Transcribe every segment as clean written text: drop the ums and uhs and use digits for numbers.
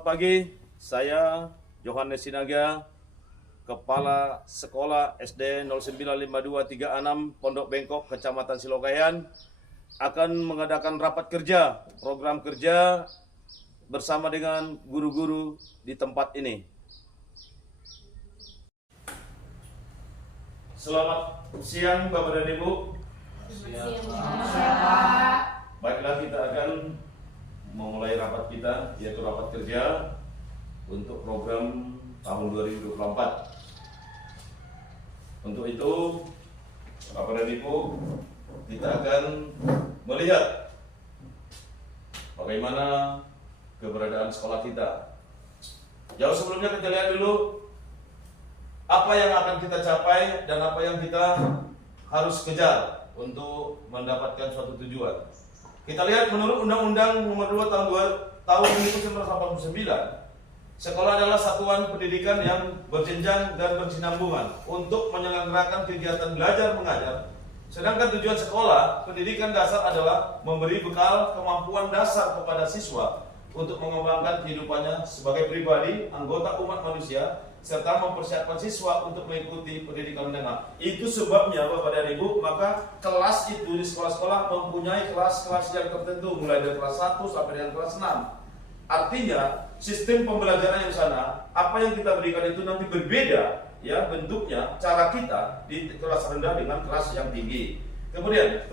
Selamat pagi, saya Johannes Sinaga, Kepala Sekolah SD 095236 Pondok Bengkok, Kecamatan Silokayan, akan mengadakan rapat kerja, program kerja bersama dengan guru-guru di tempat ini. Selamat siang Bapak dan Ibu. Baiklah, kita akan memulai rapat kita, yaitu rapat kerja untuk program tahun 2024. Untuk itu, Bapak dan Ibu, kita akan melihat bagaimana keberadaan sekolah kita. Jauh sebelumnya kita lihat dulu apa yang akan kita capai dan apa yang kita harus kejar untuk mendapatkan suatu tujuan. Kita lihat menurut Undang-Undang Nomor 2 tahun 1989, sekolah adalah satuan pendidikan yang berjenjang dan berkesinambungan untuk menyelenggarakan kegiatan belajar mengajar. Sedangkan tujuan sekolah pendidikan dasar adalah memberi bekal kemampuan dasar kepada siswa untuk mengembangkan kehidupannya sebagai pribadi, anggota umat manusia, serta mempersiapkan siswa untuk mengikuti pendidikan menengah. Itu sebabnya Bapak dan Ibu, maka kelas itu di sekolah-sekolah mempunyai kelas-kelas yang tertentu, mulai dari kelas 1 sampai dengan kelas 6. Artinya sistem pembelajaran yang sana, apa yang kita berikan itu nanti berbeda, ya, bentuknya, cara kita di kelas rendah dengan kelas yang tinggi. Kemudian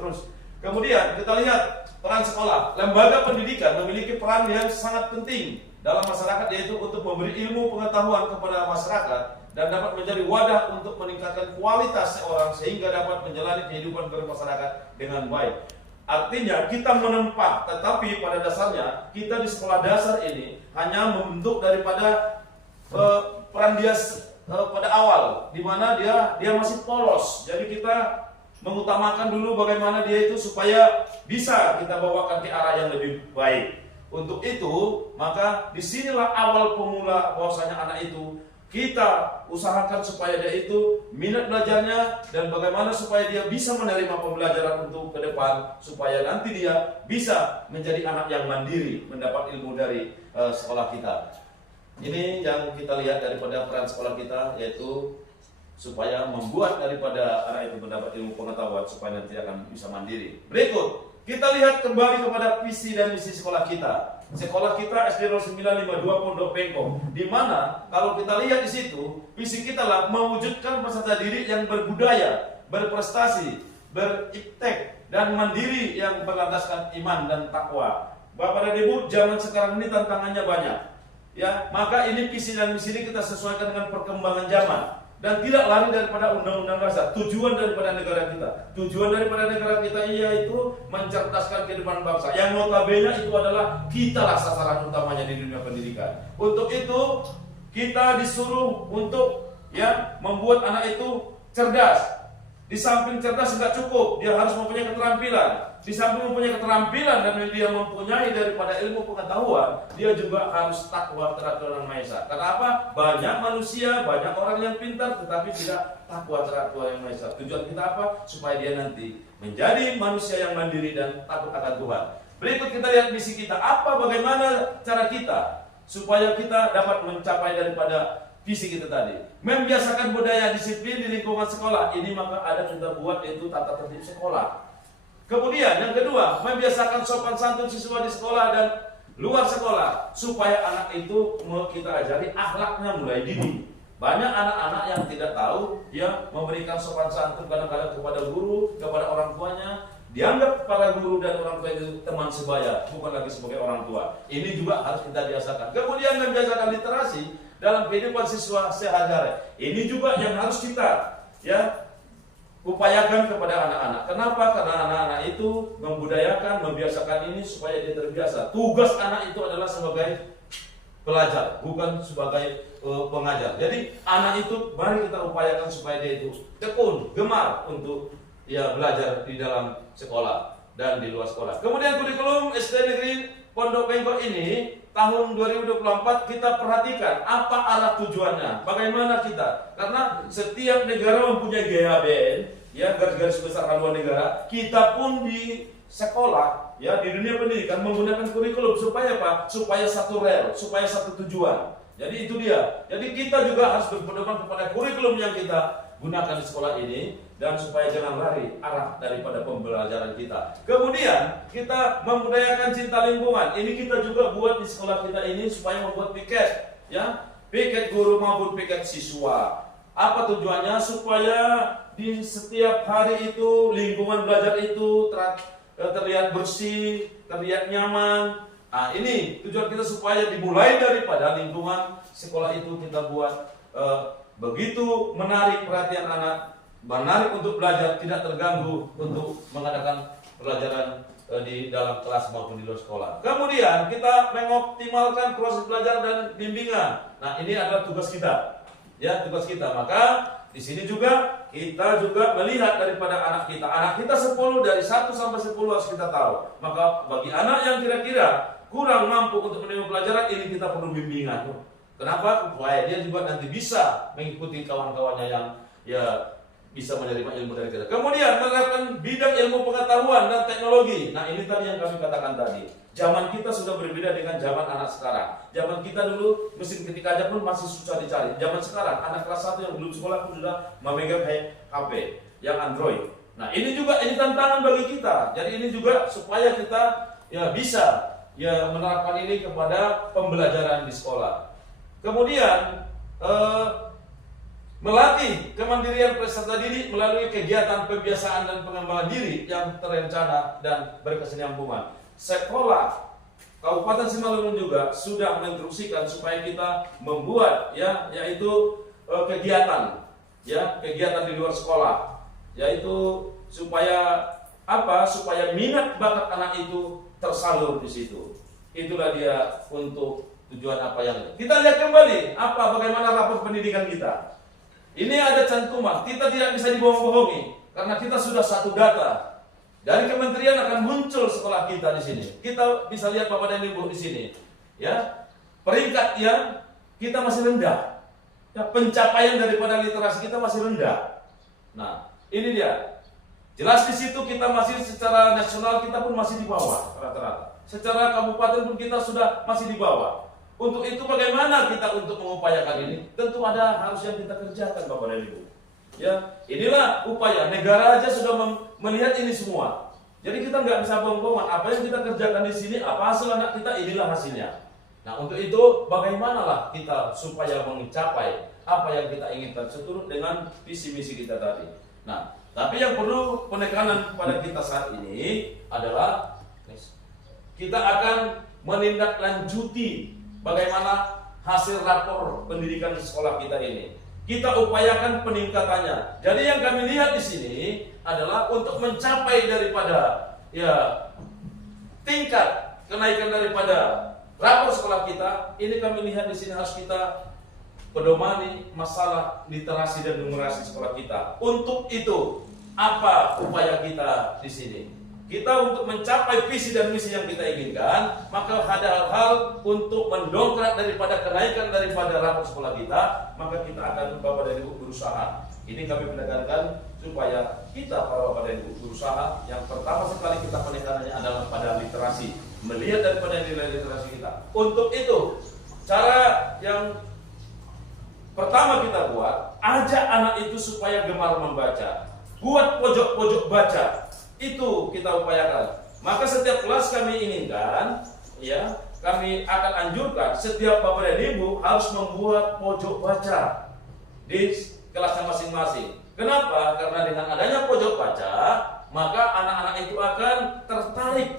kita lihat peran sekolah. Lembaga pendidikan memiliki peran yang sangat penting dalam masyarakat, yaitu untuk memberi ilmu pengetahuan kepada masyarakat dan dapat menjadi wadah untuk meningkatkan kualitas seorang sehingga dapat menjalani kehidupan bermasyarakat dengan baik. Artinya kita menempa, tetapi pada dasarnya kita di sekolah dasar ini hanya membentuk daripada peran dia pada awal, di mana dia masih polos. Jadi kita mengutamakan dulu bagaimana dia itu supaya bisa kita bawakan ke arah yang lebih baik. Untuk itu, maka disinilah awal pemula bahwasanya anak itu kita usahakan supaya dia itu minat belajarnya dan bagaimana supaya dia bisa menerima pembelajaran untuk ke depan, supaya nanti dia bisa menjadi anak yang mandiri, mendapat ilmu dari sekolah kita. Ini yang kita lihat daripada peran sekolah kita, yaitu supaya membuat daripada anak itu mendapat ilmu pengetahuan supaya nanti akan bisa mandiri. Berikut kita lihat kembali kepada visi dan misi sekolah kita. Sekolah kita SD 0952 Pondok Bengkok, di mana kalau kita lihat di situ, visi kita lah mewujudkan peserta didik yang berbudaya, berprestasi, beriptek dan mandiri yang berlandaskan iman dan takwa. Bapak dan Ibu, zaman sekarang ini tantangannya banyak. Ya, maka ini visi dan misi ini kita sesuaikan dengan perkembangan zaman. Dan tidak lari daripada undang-undang dasar. Tujuan daripada negara kita yaitu mencerdaskan kehidupan bangsa. Yang notabene itu adalah kitalah sasaran utamanya di dunia pendidikan. Untuk itu kita disuruh untuk membuat anak itu cerdas. Di samping cerdas tidak cukup, dia harus mempunyai keterampilan. Di samping mempunyai keterampilan dan dia mempunyai daripada ilmu pengetahuan, dia juga harus takwa terhadap Tuhan Maha Esa. Kenapa? Banyak manusia, banyak orang yang pintar, tetapi tidak takwa terhadap Tuhan Yang Maha Esa. Tujuan kita apa? Supaya dia nanti menjadi manusia yang mandiri dan takut akan Tuhan. Berikut kita lihat misi kita. Apa, bagaimana cara kita supaya kita dapat mencapai daripada visi kita tadi, membiasakan budaya disiplin di lingkungan sekolah. Ini maka ada kita buat, yaitu tata tertib sekolah. Kemudian yang kedua, membiasakan sopan santun siswa di sekolah dan luar sekolah, supaya anak itu kita ajari akhlaknya mulai dini. Banyak anak-anak yang tidak tahu, dia memberikan sopan santun kadang-kadang kepada guru, kepada orang tuanya. Dianggap para guru dan orang tua itu teman sebaya, bukan lagi sebagai orang tua. Ini juga harus kita biasakan. Kemudian membiasakan literasi dalam kehidupan siswa sehari-hari. Ini juga yang harus kita upayakan kepada anak-anak. Kenapa? Karena anak-anak itu membudayakan, membiasakan ini supaya dia terbiasa. Tugas anak itu adalah sebagai pelajar, bukan sebagai pengajar. Jadi anak itu mari kita upayakan supaya dia itu tekun, gemar untuk belajar di dalam sekolah dan di luar sekolah. Kemudian kurikulum SD Negeri Pondok Bengkok ini tahun 2024 kita perhatikan apa arah tujuannya, bagaimana kita, karena setiap negara mempunyai GHBN ya garis-garis besar haluan negara, kita pun di sekolah, ya di dunia pendidikan menggunakan kurikulum supaya apa? Supaya satu rel, supaya satu tujuan. Jadi itu dia. Jadi kita juga harus berpedoman kepada kurikulum yang kita gunakan di sekolah ini, dan supaya jangan lari arah daripada pembelajaran kita. Kemudian kita membudayakan cinta lingkungan. Ini kita juga buat di sekolah kita ini supaya membuat piket, ya piket guru maupun piket siswa. Apa tujuannya? Supaya di setiap hari itu lingkungan belajar itu terlihat bersih, terlihat nyaman. Nah ini tujuan kita supaya dimulai daripada lingkungan sekolah itu kita buat begitu menarik perhatian anak, menarik untuk belajar, tidak terganggu untuk mengadakan pelajaran di dalam kelas maupun di luar sekolah. Kemudian kita mengoptimalkan proses belajar dan bimbingan. Nah ini adalah tugas kita, ya tugas kita. Maka di sini juga kita juga melihat daripada anak kita. Anak kita 10, dari 1 sampai 10 harus kita tahu. Maka bagi anak yang kira-kira kurang mampu untuk menerima pelajaran ini, kita perlu bimbingan. Kenapa? Supaya dia juga nanti bisa mengikuti kawan-kawannya yang ya bisa menerima ilmu dari kita. Kemudian menerapkan bidang ilmu pengetahuan dan teknologi. Nah ini tadi yang kami katakan tadi. Zaman kita sudah berbeda dengan zaman anak sekarang. Zaman kita dulu mesin ketik aja pun masih susah dicari. Zaman sekarang anak kelas 1 yang belum sekolah pun sudah memegang HP yang Android. Nah ini juga ini tantangan bagi kita. Jadi ini juga supaya kita ya bisa ya menerapkan ini kepada pembelajaran di sekolah. Kemudian melatih kemandirian peserta didik melalui kegiatan pembiasaan dan pengembangan diri yang terencana dan berkesinambungan. Sekolah Kabupaten Simalungun juga sudah menginstruksikan supaya kita membuat yaitu kegiatan kegiatan di luar sekolah, yaitu supaya apa? Supaya minat bakat anak itu tersalur di situ. Itulah dia untuk tujuan apa yang kita lihat kembali bagaimana rapor pendidikan kita. Ini ada cantuman, kita tidak bisa dibohong-bohongi karena kita sudah satu data. Dari kementerian akan muncul sekolah kita di sini. Kita bisa lihat Bapak dan Ibu di sini. Ya. Peringkat yang kita masih rendah. Ya, pencapaian daripada literasi kita masih rendah. Nah, ini dia. Jelas di situ kita masih secara nasional kita pun masih di bawah rata-rata. Secara kabupaten pun kita sudah masih di bawah. Untuk itu bagaimana kita untuk mengupayakan ini? Tentu ada harus yang kita kerjakan Bapak dan Ibu. Ya, inilah upaya. Negara aja sudah melihat ini semua. Jadi kita nggak bisa bohong-bohongan. Apa yang kita kerjakan di sini, apa hasil anak kita, inilah hasilnya. Nah, untuk itu bagaimanalah kita supaya mencapai apa yang kita inginkan seturut dengan visi misi kita tadi. Nah, tapi yang perlu penekanan pada kita saat ini adalah kita akan menindaklanjuti bagaimana hasil rapor pendidikan di sekolah kita ini. Kita upayakan peningkatannya. Jadi yang kami lihat di sini adalah untuk mencapai daripada tingkat kenaikan daripada rapor sekolah kita. Ini kami lihat di sini harus kita pedomani masalah literasi dan numerasi sekolah kita. Untuk itu apa upaya kita di sini? Kita untuk mencapai visi dan misi yang kita inginkan, maka ada hal-hal untuk mendongkrak daripada kenaikan daripada rapor sekolah kita, maka kita akan Bapak dan Ibu berusaha. Ini kami menekankan supaya kita para Bapak dan Ibu berusaha. Yang pertama sekali kita penekanannya adalah pada literasi, melihat daripada nilai literasi kita. Untuk itu, cara yang pertama kita buat, ajak anak itu supaya gemar membaca. Buat pojok-pojok baca. Itu kita upayakan. Maka setiap kelas kami inginkan, kami akan anjurkan setiap Bapak dan Ibu harus membuat pojok baca di kelasnya masing-masing. Kenapa? Karena dengan adanya pojok baca, maka anak-anak itu akan tertarik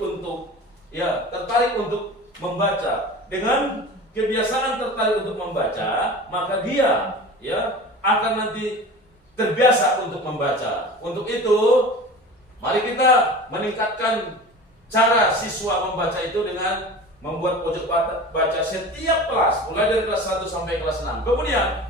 untuk membaca. Dengan kebiasaan tertarik untuk membaca, maka dia akan nanti terbiasa untuk membaca. Untuk itu, mari kita meningkatkan cara siswa membaca itu dengan membuat pojok baca setiap kelas, mulai dari kelas 1 sampai kelas 6. Kemudian,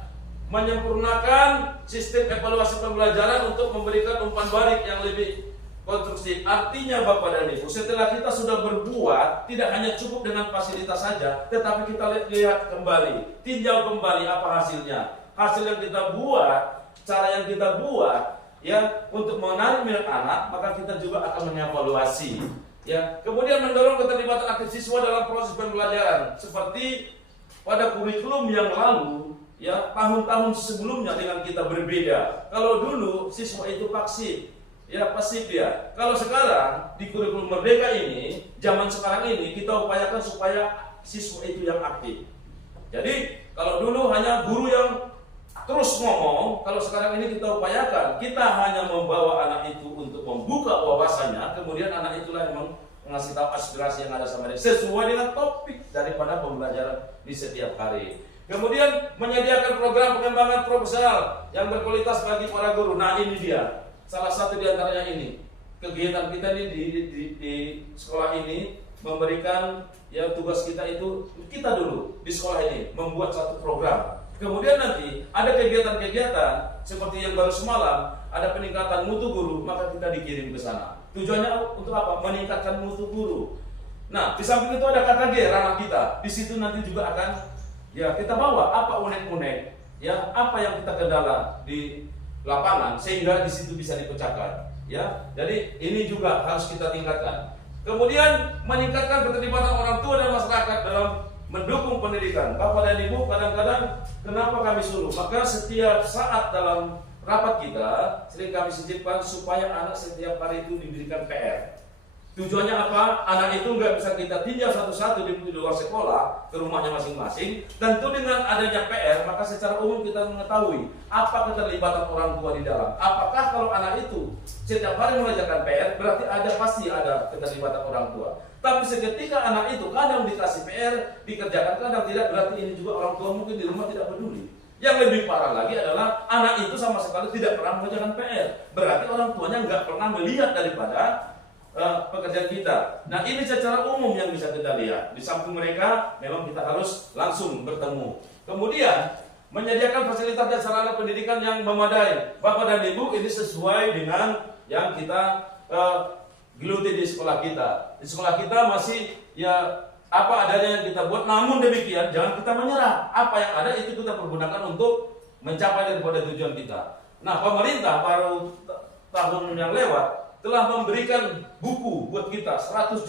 menyempurnakan sistem evaluasi pembelajaran untuk memberikan umpan balik yang lebih konstruksi. Artinya Bapak dan Ibu, setelah kita sudah berbuat, tidak hanya cukup dengan fasilitas saja, tetapi kita lihat kembali, tinjau kembali apa hasilnya. Hasil yang kita buat, cara yang kita buat, ya untuk menarik minat anak, maka kita juga akan mengevaluasi. Ya, kemudian mendorong keterlibatan aktif siswa dalam proses pembelajaran, seperti pada kurikulum yang lalu, ya tahun-tahun sebelumnya dengan kita berbeda. Kalau dulu siswa itu pasif, ya pasif dia. Kalau sekarang di kurikulum Merdeka ini, zaman sekarang ini kita upayakan supaya siswa itu yang aktif. Jadi kalau dulu hanya guru yang terus ngomong, kalau sekarang ini kita upayakan, kita hanya membawa anak itu untuk membuka wawasannya, kemudian anak itulah yang mengasih tahu aspirasi yang ada sama dia sesuai dengan topik daripada pembelajaran di setiap hari. Kemudian menyediakan program pengembangan profesional yang berkualitas bagi para guru. Nah ini dia, salah satu di antaranya ini. Kegiatan kita ini di sekolah ini memberikan, ya tugas kita itu, kita dulu di sekolah ini membuat satu program. Kemudian nanti ada kegiatan-kegiatan seperti yang baru semalam, ada peningkatan mutu guru, maka kita dikirim ke sana. Tujuannya untuk apa? Meningkatkan mutu guru. Nah, di samping itu ada KKG ranah kita. Di situ nanti juga akan, ya kita bawa apa unek-unek, ya apa yang kita kendala di lapangan sehingga di situ bisa dipecahkan. Ya, jadi ini juga harus kita tingkatkan. Kemudian meningkatkan keterlibatan orang tua dan masyarakat dalam mendukung pendidikan. Bapak dan Ibu, kadang-kadang kenapa kami suruh? Maka setiap saat dalam rapat kita sering kami sisipkan supaya anak setiap hari itu diberikan PR. Tujuannya apa? Anak itu nggak bisa kita tinjau satu-satu di luar sekolah ke rumahnya masing-masing. Tentu dengan adanya PR, maka secara umum kita mengetahui apa keterlibatan orang tua di dalam. Apakah kalau anak itu setiap hari mengerjakan PR, berarti pasti ada keterlibatan orang tua. Tapi seketika anak itu kadang dikasih PR, dikerjakan, kadang tidak, berarti ini juga orang tua mungkin di rumah tidak peduli. Yang lebih parah lagi adalah anak itu sama sekali tidak pernah mengerjakan PR. Berarti orang tuanya nggak pernah melihat daripada pekerjaan kita. Nah ini secara umum yang bisa kita lihat. Di samping mereka memang kita harus langsung bertemu. Kemudian menyediakan fasilitas dan sarana pendidikan yang memadai. Bapak dan Ibu, ini sesuai dengan yang kita geluti di sekolah kita. Di sekolah kita masih ya apa adanya yang kita buat. Namun demikian jangan kita menyerah. Apa yang ada itu kita pergunakan untuk mencapai daripada tujuan kita. Nah pemerintah baru tahun yang lewat telah memberikan buku buat kita 200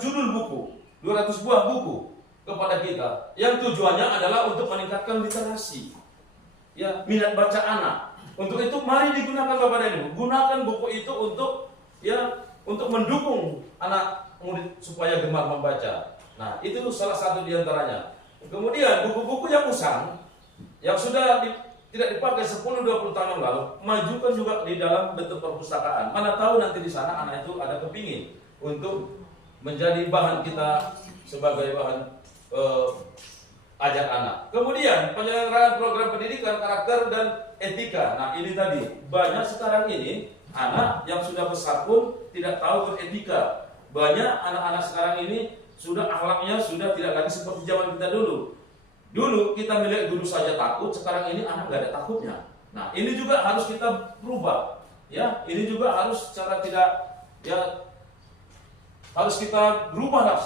judul buku, 200 buah buku kepada kita. Yang tujuannya adalah untuk meningkatkan literasi, ya minat baca anak. Untuk itu mari digunakan Bapak dan Ibu, gunakan buku itu untuk untuk mendukung anak murid supaya gemar membaca. Nah itu salah satu diantaranya. Kemudian buku-buku yang usang yang sudah tidak dipakai 10-20 tahun yang lalu, majukan juga di dalam bentuk perpustakaan. Mana tahu nanti di sana anak itu ada kepingin untuk menjadi bahan kita sebagai bahan ajak anak. Kemudian penyelenggaraan program pendidikan karakter dan etika. Nah ini tadi banyak sekarang ini anak yang sudah besar pun tidak tahu beretika. Banyak anak-anak sekarang ini sudah akhlaknya sudah tidak lagi seperti zaman kita dulu. Dulu kita melihat guru saja takut, sekarang ini anak gak ada takutnya. Nah ini juga harus kita berubah, ya. Ini juga harus secara tidak, ya harus kita berubah,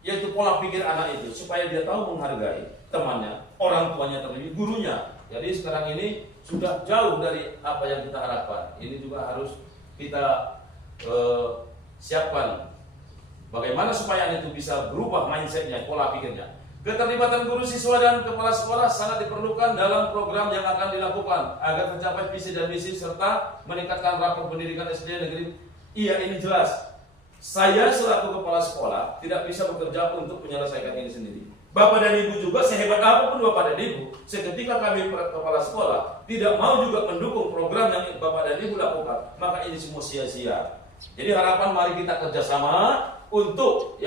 yaitu pola pikir anak itu supaya dia tahu menghargai temannya, orang tuanya terlebih, gurunya. Jadi sekarang ini sudah jauh dari apa yang kita harapkan. Ini juga harus kita siapkan. Bagaimana supaya anak itu bisa berubah mindsetnya, pola pikirnya. Keterlibatan guru, siswa, dan kepala sekolah sangat diperlukan dalam program yang akan dilakukan agar tercapai visi dan misi serta meningkatkan rapor pendidikan SD negeri. Iya, ini jelas. Saya selaku kepala sekolah tidak bisa bekerja untuk menyelesaikan ini sendiri. Bapak dan Ibu juga, sehebat apapun Bapak dan Ibu, seketika kami kepala sekolah tidak mau juga mendukung program yang Bapak dan Ibu lakukan, maka ini semua sia-sia. Jadi harapan mari kita kerjasama untuk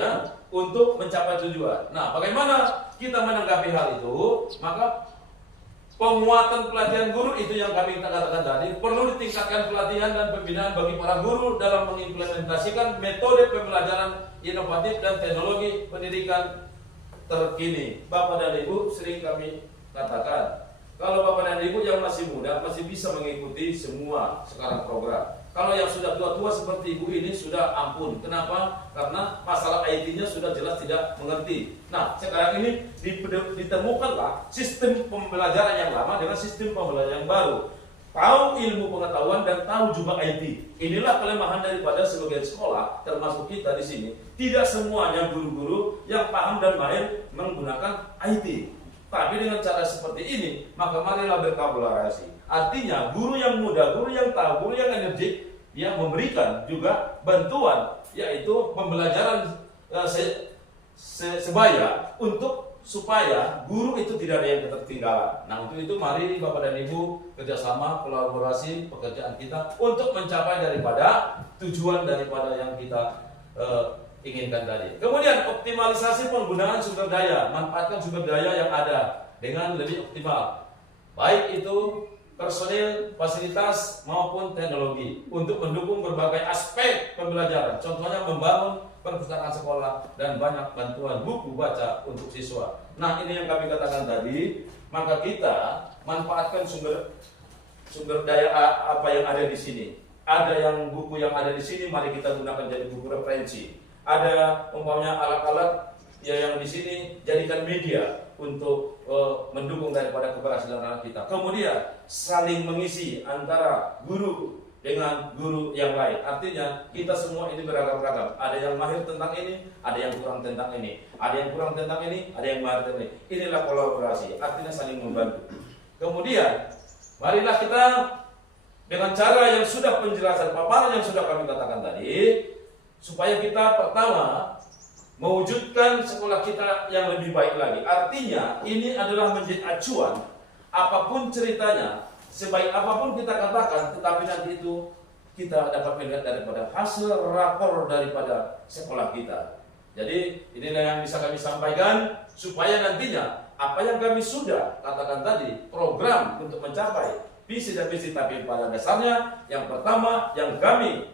mencapai tujuan. Nah, bagaimana kita menanggapi hal itu? Maka penguatan pelatihan guru itu yang kami katakan tadi, perlu ditingkatkan pelatihan dan pembinaan bagi para guru dalam mengimplementasikan metode pembelajaran inovatif dan teknologi pendidikan terkini. Bapak dan Ibu, sering kami katakan Kalau Bapak dan Ibu yang masih muda masih bisa mengikuti semua sekarang program. Kalau yang sudah tua-tua seperti Ibu ini sudah ampun. Kenapa? Karena masalah IT-nya sudah jelas tidak mengerti. Nah, sekarang ini ditemukanlah sistem pembelajaran yang lama dengan sistem pembelajaran yang baru. Tahu ilmu pengetahuan dan tahu juga IT. Inilah kelemahan daripada sebagian sekolah, termasuk kita di sini. Tidak semuanya guru-guru yang paham dan mahir menggunakan IT. Tapi dengan cara seperti ini, maka marilah berkolaborasi. Artinya, guru yang muda, guru yang tahu, guru yang energik, yang memberikan juga bantuan, yaitu pembelajaran sebaya untuk supaya guru itu tidak ada yang ketertinggalan. Nah, untuk itu mari Bapak dan Ibu kerjasama, kolaborasi pekerjaan kita untuk mencapai daripada tujuan daripada yang kita inginkan tadi. Kemudian optimalisasi penggunaan sumber daya, manfaatkan sumber daya yang ada dengan lebih optimal. Baik itu personil, fasilitas maupun teknologi untuk mendukung berbagai aspek pembelajaran. Contohnya membangun perpustakaan sekolah dan banyak bantuan buku baca untuk siswa. Nah, ini yang kami katakan tadi, maka kita manfaatkan sumber daya apa yang ada di sini. Ada yang buku yang ada di sini, mari kita gunakan jadi buku referensi. Ada umpamanya alat-alat yang di sini jadikan media untuk mendukung daripada keberhasilan anak kita. Kemudian saling mengisi antara guru dengan guru yang lain. Artinya kita semua ini beragam-ragam. Ada yang mahir tentang ini, ada yang kurang tentang ini. Ada yang kurang tentang ini, ada yang mahir tentang ini. Inilah kolaborasi, artinya saling membantu. Kemudian marilah kita dengan cara yang sudah penjelasan paparan yang sudah kami katakan tadi, supaya kita pertama mewujudkan sekolah kita yang lebih baik lagi. Artinya ini adalah menjadi acuan apapun ceritanya, sebaik apapun kita katakan, tetapi nanti itu kita dapat melihat daripada hasil rapor daripada sekolah kita. Jadi inilah yang bisa kami sampaikan supaya nantinya apa yang kami sudah katakan tadi, program untuk mencapai visi dan misi, tapi pada dasarnya yang pertama yang kami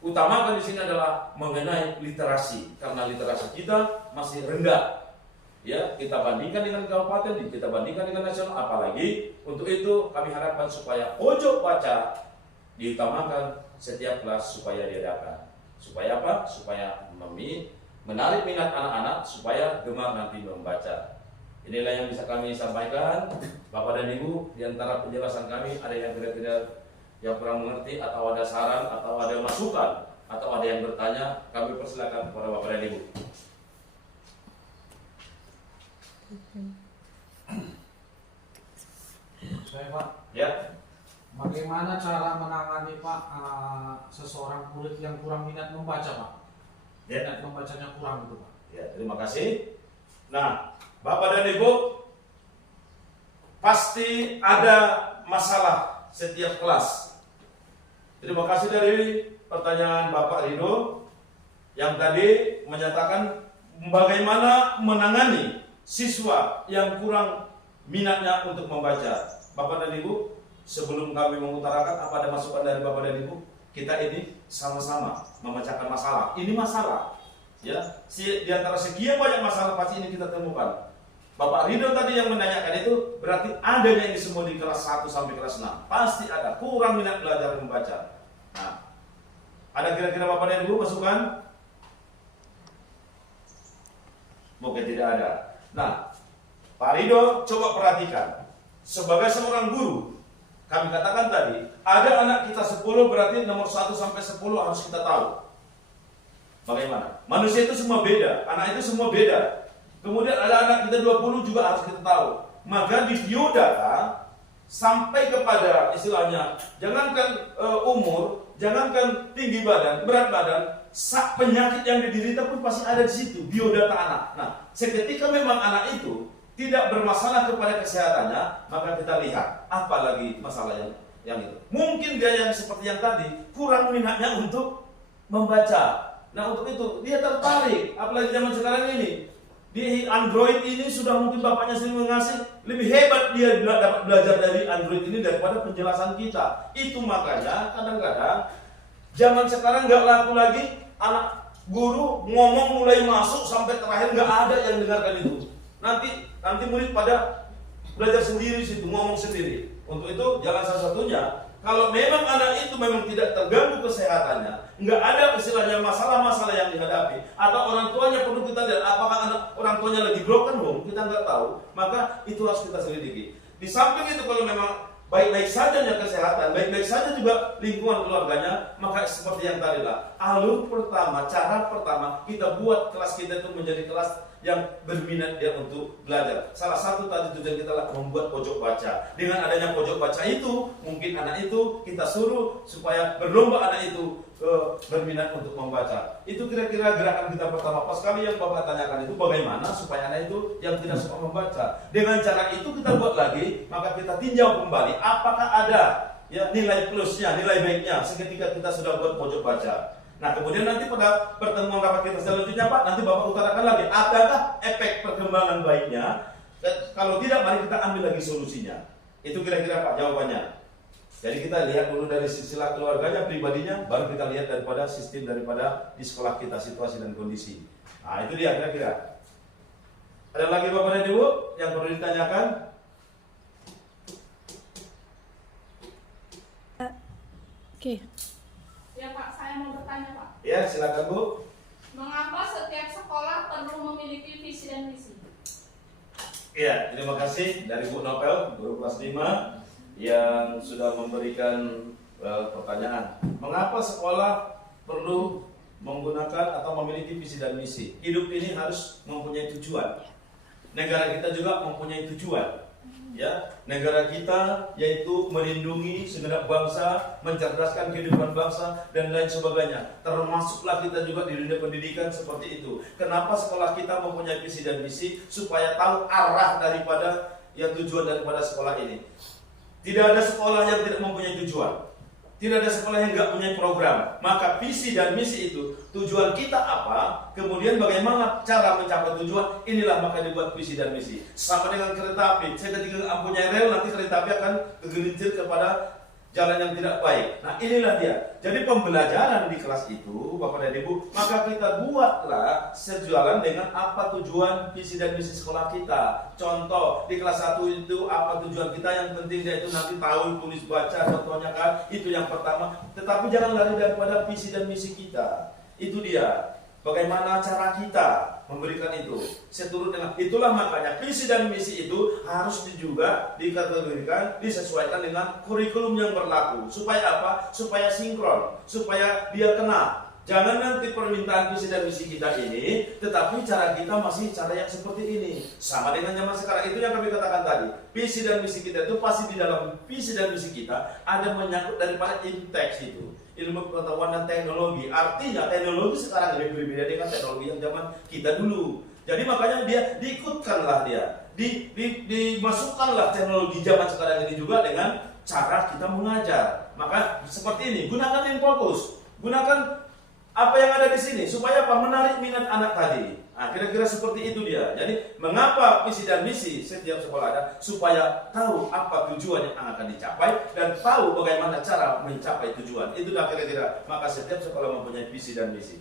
utamakan di sini adalah mengenai literasi, karena literasi kita masih rendah. Ya, kita bandingkan dengan kabupaten, kita bandingkan dengan nasional, apalagi untuk itu kami harapkan supaya pojok baca diutamakan setiap kelas supaya diadakan. Supaya apa? Supaya menarik minat anak-anak supaya gemar nanti membaca. Inilah yang bisa kami sampaikan, Bapak dan Ibu. Di antara penjelasan kami ada yang kira-kira yang kurang mengerti, atau ada saran, atau ada masukan, atau ada yang bertanya, kami persilakan kepada Bapak dan Ibu. Saya Pak, Ya. bagaimana cara menangani Pak seseorang murid yang kurang minat membaca Pak? Ya. Minat membacanya kurang gitu Pak. Ya, terima kasih. Nah, Bapak dan Ibu, pasti ada masalah setiap kelas. Terima kasih dari pertanyaan Bapak Rido yang tadi menyatakan bagaimana menangani siswa yang kurang minatnya untuk membaca. Bapak dan Ibu, sebelum kami mengutarakan apa ada masukan dari Bapak dan Ibu, kita ini sama-sama memecahkan masalah. Ini masalah, ya. Di antara sekian banyak masalah pasti ini kita temukan. Bapak Rido tadi yang menanyakan itu berarti ada yang semua di kelas 1 sampai kelas 6. Pasti ada kurang minat belajar membaca. Nah, ada kira-kira Bapak dan Ibu masukan? Mungkin tidak ada. Nah, Pak Rido coba perhatikan. Sebagai seorang guru, kami katakan tadi, ada anak kita 10, berarti nomor 1 sampai 10 harus kita tahu. Bagaimana? Manusia itu semua beda, anak itu semua beda. Kemudian ada anak kita 20 juga harus kita tahu. Maka di biodata sampai kepada istilahnya, jangankan umur, jangankan tinggi badan, berat badan, penyakit yang diderita pun pasti ada di situ, biodata anak. Nah, seketika memang anak itu tidak bermasalah kepada kesehatannya, maka kita lihat apa lagi masalah yang itu. Mungkin dia yang seperti yang tadi kurang minatnya untuk membaca. Nah, untuk itu dia tertarik, apalagi zaman sekarang ini di Android ini sudah mungkin bapaknya sering mengasih, lebih hebat dia dapat belajar dari Android ini daripada penjelasan kita. Itu makanya kadang-kadang zaman sekarang nggak laku lagi anak guru ngomong mulai masuk sampai terakhir nggak ada yang dengarkan itu. Nanti murid pada belajar sendiri situ, ngomong sendiri. Untuk itu jalan salah satunya, kalau memang anak itu memang tidak terganggu kesehatannya, nggak ada istilahnya masalah-masalah yang dihadapi, atau orang tuanya perlu kita lihat apakah orang tuanya lagi broken home, kita nggak tahu, maka itu harus kita selidiki. Di samping itu kalau memang baik-baik saja kesehatan, baik-baik saja juga lingkungan keluarganya, maka seperti yang tadi lah, alur pertama, cara pertama kita buat kelas kita itu menjadi kelas yang berminat dia untuk belajar. Salah satu tadi tujuan kita lah membuat pojok baca. Dengan adanya pojok baca itu, mungkin anak itu kita suruh supaya berlomba anak itu berminat untuk membaca. Itu kira-kira gerakan kita pertama. Pas kali yang Bapak tanyakan itu bagaimana supaya anak itu yang tidak suka membaca. Dengan cara itu kita buat lagi, maka kita tinjau kembali apakah ada ya nilai plusnya, nilai baiknya seketika kita sudah buat pojok baca. Nah kemudian nanti pada pertemuan rapat kita selanjutnya Pak, nanti Bapak utarakan lagi adakah efek perkembangan baiknya. Kalau tidak, mari kita ambil lagi solusinya. Itu kira-kira Pak jawabannya. Jadi kita lihat dulu dari sisi keluarganya, pribadinya, baru kita lihat daripada sistem daripada di sekolah kita, situasi dan kondisi. Nah itu dia kira-kira. Ada lagi Bapak dan Ibu yang perlu ditanyakan? Oke. Ya Pak, saya mau bertanya Pak. Ya silakan Bu. Mengapa setiap sekolah perlu memiliki visi dan misi? Iya, terima kasih dari Bu Nopel, guru kelas 5 yang sudah memberikan pertanyaan. Mengapa sekolah perlu menggunakan atau memiliki visi dan misi? Hidup ini harus mempunyai tujuan. Negara kita juga mempunyai tujuan. Ya, negara kita yaitu melindungi segenap bangsa, mencerdaskan kehidupan bangsa dan lain sebagainya. Termasuklah kita juga di dunia pendidikan seperti itu. Kenapa sekolah kita mempunyai visi dan misi? Supaya tahu arah daripada yang tujuan daripada sekolah ini. Tidak ada sekolah yang tidak mempunyai tujuan. Tidak ada sekolah yang nggak punya program. Maka visi dan misi itu, tujuan kita apa, kemudian bagaimana cara mencapai tujuan, inilah maka dibuat visi dan misi. Sama dengan kereta api, saya ketika mempunyai rel, nanti kereta api akan tergelincir kepada jalan yang tidak baik. Nah inilah dia. Jadi pembelajaran di kelas itu, Bapak dan Ibu, maka kita buatlah sejalan dengan apa tujuan visi dan misi sekolah kita. Contoh, di kelas 1 itu apa tujuan kita, yang penting dia itu nanti tahu tulis baca, contohnya kan, itu yang pertama. Tetapi jangan lari daripada visi dan misi kita. Itu dia. Bagaimana cara kita memberikan itu? Seturut dengan itulah makanya visi dan misi itu harus juga dikategorikan, disesuaikan dengan kurikulum yang berlaku. Supaya apa? Supaya sinkron, supaya dia kena. Jangan nanti permintaan visi dan misi kita ini, tetapi cara kita masih cara yang seperti ini. Sama dengan zaman sekarang, itu yang kami katakan tadi. Visi dan misi kita itu pasti di dalam visi dan misi kita ada menyangkut daripada inteks itu. Ilmu pengetahuan dan teknologi. Artinya teknologi sekarang lebih berbeda dengan teknologi yang zaman kita dulu. Jadi makanya dia diikutkanlah dia. Dimasukkanlah teknologi zaman sekarang ini juga dengan cara kita mengajar. Maka seperti ini, gunakan infocus. Gunakan apa yang ada di sini supaya apa? Menarik minat anak tadi. Nah, kira-kira seperti itu dia. Jadi, mengapa visi dan misi setiap sekolah ada? Supaya tahu apa tujuan yang akan dicapai dan tahu bagaimana cara mencapai tujuan. Itulah kira-kira. Maka setiap sekolah mempunyai visi dan misi.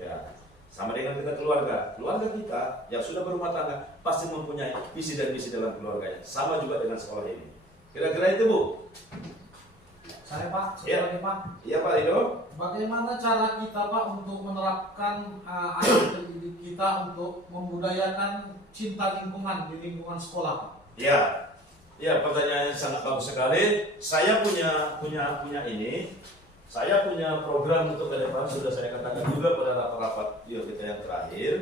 Ya, sama dengan kita keluarga. Keluarga kita yang sudah berumah tangga pasti mempunyai visi dan misi dalam keluarganya. Sama juga dengan sekolah ini. Kira-kira itu Bu. Saya Pak, Ya. Pak. Iya Pak Rido. Bagaimana cara kita Pak untuk menerapkan anak didik kita untuk membudayakan cinta lingkungan di lingkungan sekolah Pak? Ya, ya pertanyaannya sangat bagus sekali. Saya punya ini. Saya punya program untuk ke depan, sudah saya katakan juga pada rapat-rapat kita yang terakhir.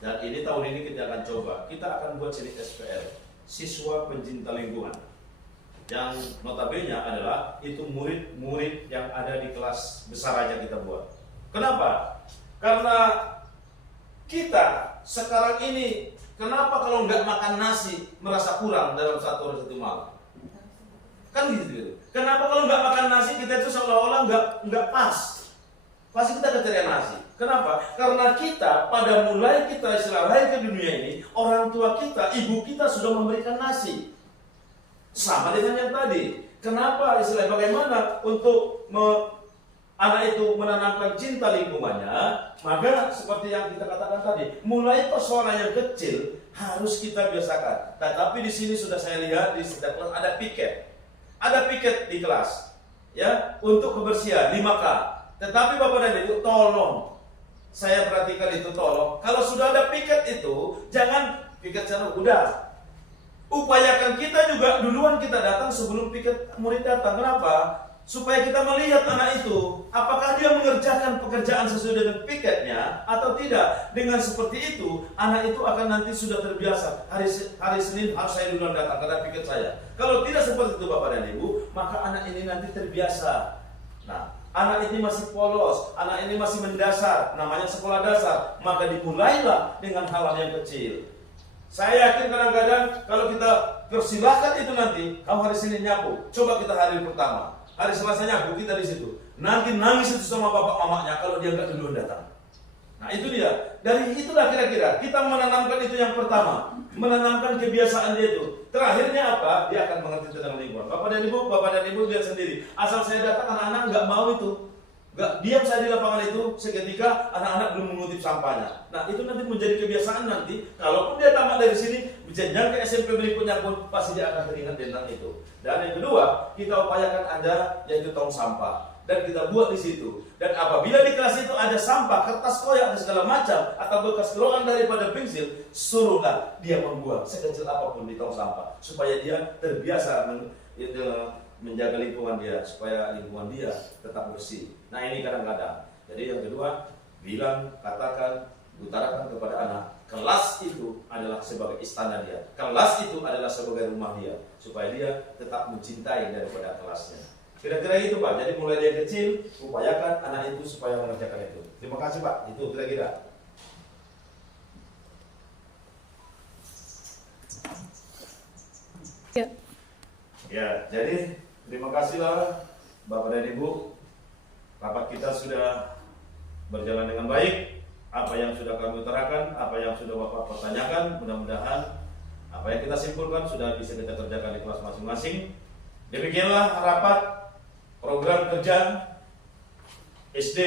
Dan ini tahun ini kita akan coba. Kita akan buat sini SPL, Siswa Pencinta Lingkungan. Yang notabene adalah itu murid-murid yang ada di kelas besar aja kita buat. Kenapa? Karena kita sekarang ini, kenapa kalau nggak makan nasi merasa kurang dalam satu malam? Kan gitu. Kenapa kalau nggak makan nasi kita itu seolah-olah nggak pas? Pasti kita keceriaan nasi. Kenapa? Karena kita pada mulai kita istilah lahir ke dunia ini, orang tua kita, ibu kita sudah memberikan nasi. Sama dengan yang tadi. Kenapa istilah bagaimana untuk anak itu menanamkan cinta lingkungannya? Maka seperti yang kita katakan tadi, mulai persoalan yang kecil harus kita biasakan. Tetapi di sini sudah saya lihat di setiap kelas ada piket. Ada piket di kelas. Ya, untuk kebersihan 5K. Tetapi Bapak dan Ibu tolong, saya perhatikan itu tolong. Kalau sudah ada piket itu, jangan piket sana udah. Upayakan kita juga duluan kita datang sebelum piket murid datang. Kenapa? Supaya kita melihat anak itu, apakah dia mengerjakan pekerjaan sesuai dengan piketnya atau tidak. Dengan seperti itu, anak itu akan nanti sudah terbiasa. Hari Senin harus saya duluan datang karena piket saya. Kalau tidak seperti itu Bapak dan Ibu, maka anak ini nanti terbiasa. Nah, anak ini masih polos, anak ini masih mendasar, namanya sekolah dasar. Maka dimulailah dengan hal-hal yang kecil. Saya yakin kadang-kadang kalau kita persilahkan itu nanti, kamu hari Senin nyapu, coba kita hari pertama. Hari Selasa nyapu kita di situ. Nanti nangis itu sama bapak mamanya kalau dia nggak duluan datang. Nah itu dia. Dari itulah kira-kira kita menanamkan itu yang pertama, menanamkan kebiasaan dia itu. Terakhirnya apa? Dia akan mengerti tentang lingkungan. Bapak dan Ibu lihat sendiri. Asal saya datang anak-anak nggak mau itu. Nggak diam saya di lapangan itu seketika anak-anak belum mengutip sampahnya. Nah itu nanti menjadi kebiasaan nanti. Kalaupun dia tamat dari sini, jenjang ke SMP berikutnya pun pasti dia akan teringat tentang itu. Dan yang kedua, kita upayakan ada yaitu tong sampah dan kita buat di situ. Dan apabila di kelas itu ada sampah, kertas koyak dan segala macam atau bekas kerokan daripada pensil, suruhlah dia membuang sekecil apapun di tong sampah supaya dia terbiasa menjaga lingkungan dia, supaya lingkungan dia tetap bersih. Nah ini kadang-kadang. Jadi yang kedua, bilang, katakan, utarakan kepada anak, kelas itu adalah sebagai istana dia. Kelas itu adalah sebagai rumah dia, supaya dia tetap mencintai daripada kelasnya. Kira-kira itu Pak. Jadi mulai dari kecil, upayakan anak itu supaya mengerjakan itu. Terima kasih Pak. Itu kira-kira. Ya. Ya, jadi terima kasihlah Bapak dan Ibu. Rapat kita sudah berjalan dengan baik. Apa yang sudah kami utarakan, apa yang sudah Bapak pertanyakan, mudah-mudahan apa yang kita simpulkan sudah bisa kita kerjakan di kelas masing-masing. Demikianlah rapat program kerja SD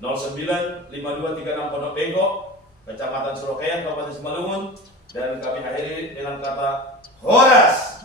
095236 Pondok Bengkok, Kecamatan Surokayan, Kabupaten Simalungun, dan kami akhiri dengan kata Horas.